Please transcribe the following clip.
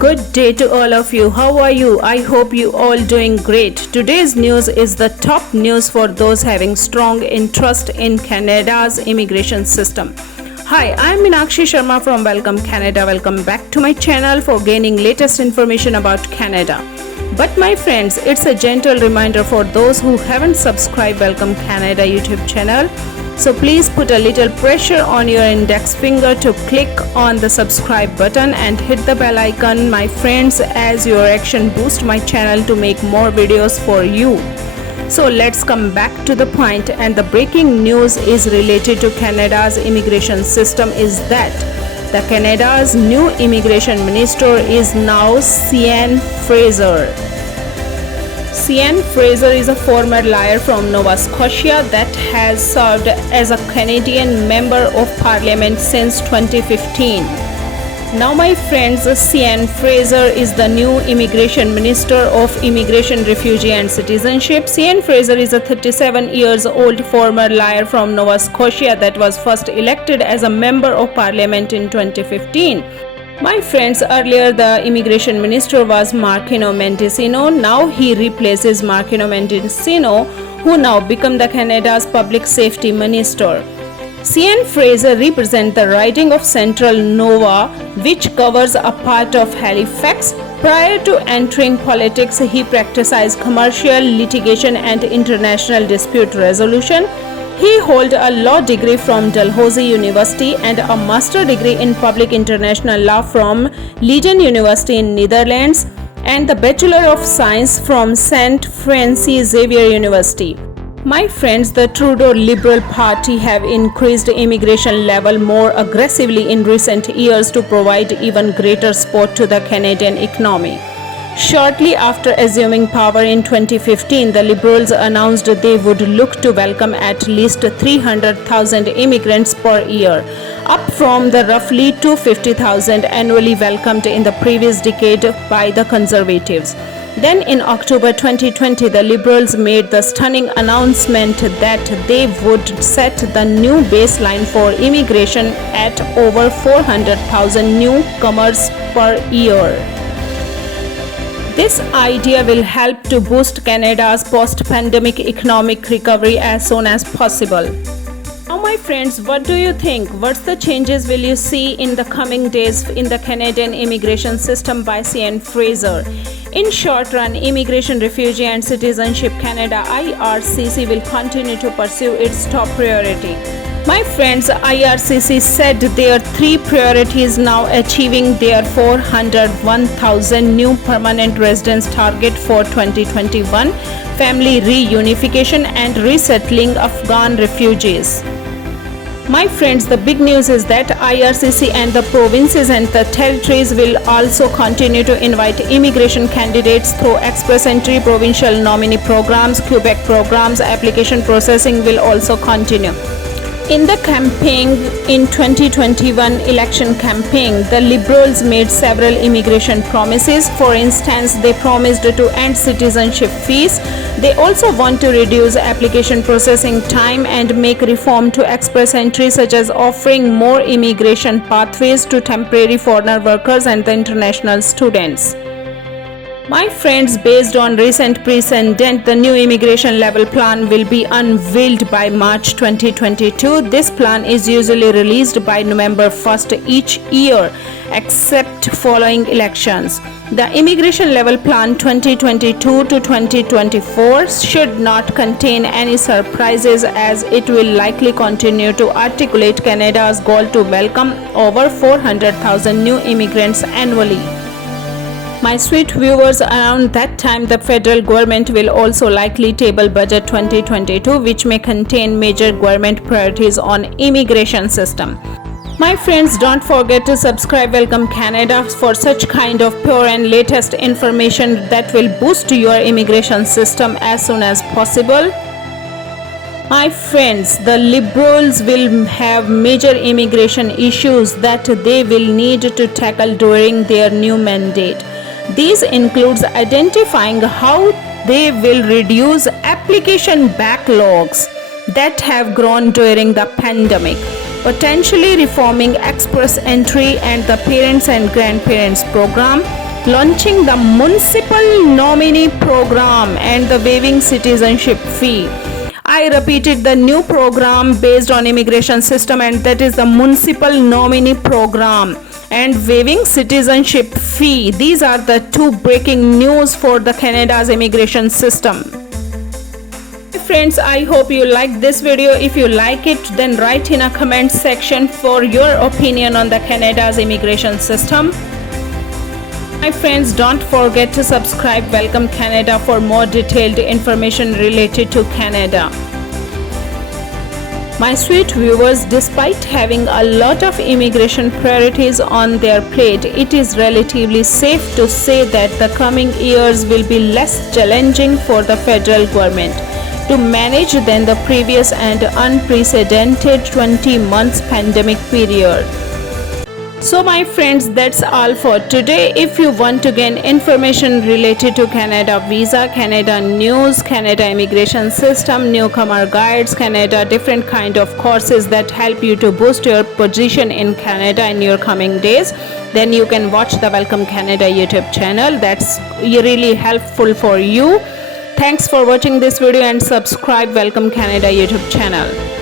Good day to all of you. How are you? I hope you all doing great. Today's news is the top news for those having strong interest in Canada's immigration system. Hi, I'm Meenakshi Sharma from Welcome Canada. Welcome back to my channel for gaining latest information about Canada. But my friends, it's a gentle reminder for those who haven't subscribed Welcome Canada YouTube channel. So please put a little pressure on your index finger to click on the subscribe button and hit the bell icon, my friends, as your action boosts my channel to make more videos for you. So let's come back to the point, and the breaking news is related to Canada's immigration system is that the Canada's new immigration minister is now Sian Fraser. Sian Fraser is a former lawyer from Nova Scotia that has served as a Canadian member of parliament since 2015. Now my friends, Sian Fraser is the new immigration minister of Immigration, Refugee and Citizenship. Sian Fraser is a 37 years old former lawyer from Nova Scotia that was first elected as a member of parliament in 2015. My friends, earlier the immigration minister was Martino Mendicino. Now he replaces Martino Mendicino, who now become the Canada's public safety minister. Sian Fraser represents the riding of Central Nova, which covers a part of Halifax. Prior to entering politics, he practiced commercial litigation and international dispute resolution. He holds a law degree from Dalhousie University and a master degree in public international law from Leiden University in Netherlands and the Bachelor of Science from St. Francis Xavier University. My friends, the Trudeau Liberal Party have increased immigration level more aggressively in recent years to provide even greater support to the Canadian economy. Shortly after assuming power in 2015, the Liberals announced they would look to welcome at least 300,000 immigrants per year, up from the roughly 250,000 annually welcomed in the previous decade by the Conservatives. Then in October 2020, the Liberals made the stunning announcement that they would set the new baseline for immigration at over 400,000 newcomers per year. This idea will help to boost Canada's post-pandemic economic recovery as soon as possible. Now my friends, what do you think? What's the changes will you see in the coming days in the Canadian immigration system by Sian Fraser? In short run, Immigration, Refugee and Citizenship Canada IRCC will continue to pursue its top priority. My friends, IRCC said their three priorities now achieving their 401,000 new permanent residence target for 2021, family reunification and resettling Afghan refugees. My friends, the big news is that IRCC and the provinces and the territories will also continue to invite immigration candidates through express entry provincial nominee programs, Quebec programs. Application processing will also continue. In the campaign in 2021 election campaign, the Liberals made several immigration promises. For instance, they promised to end citizenship fees. They also want to reduce application processing time and make reform to express entry, such as offering more immigration pathways to temporary foreigner workers and the international students. My friends, based on recent precedent, the new immigration level plan will be unveiled by March 2022. This plan is usually released by November 1st each year, except following elections. The immigration level plan 2022 to 2024 should not contain any surprises, as it will likely continue to articulate Canada's goal to welcome over 400,000 new immigrants annually. My sweet viewers, around that time the federal government will also likely table budget 2022, which may contain major government priorities on immigration system. My friends, don't forget to subscribe Welcome Canada for such kind of pure and latest information that will boost your immigration system as soon as possible. My friends, the Liberals will have major immigration issues that they will need to tackle during their new mandate. These includes identifying how they will reduce application backlogs that have grown during the pandemic, potentially reforming express entry and the parents and grandparents program, launching the municipal nominee program and the waiving citizenship fee. I repeated, the new program based on immigration system, and that is the municipal nominee program and waiving citizenship fee. These are the two breaking news for the Canada's immigration system. Friends, I hope you like this video. If you like it, then write in a comment section for your opinion on the Canada's immigration system. My friends, don't forget to subscribe Welcome Canada for more detailed information related to Canada. My sweet viewers, despite having a lot of immigration priorities on their plate, it is relatively safe to say that the coming years will be less challenging for the federal government to manage than the previous and unprecedented 20 months pandemic period. So my friends, that's all for today. If you want to gain information related to Canada visa, Canada news, Canada immigration system, newcomer guides, Canada different kind of courses that help you to boost your position in Canada in your coming days, then you can watch the Welcome Canada YouTube channel. That's really helpful for you. Thanks for watching this video and subscribe Welcome Canada YouTube channel.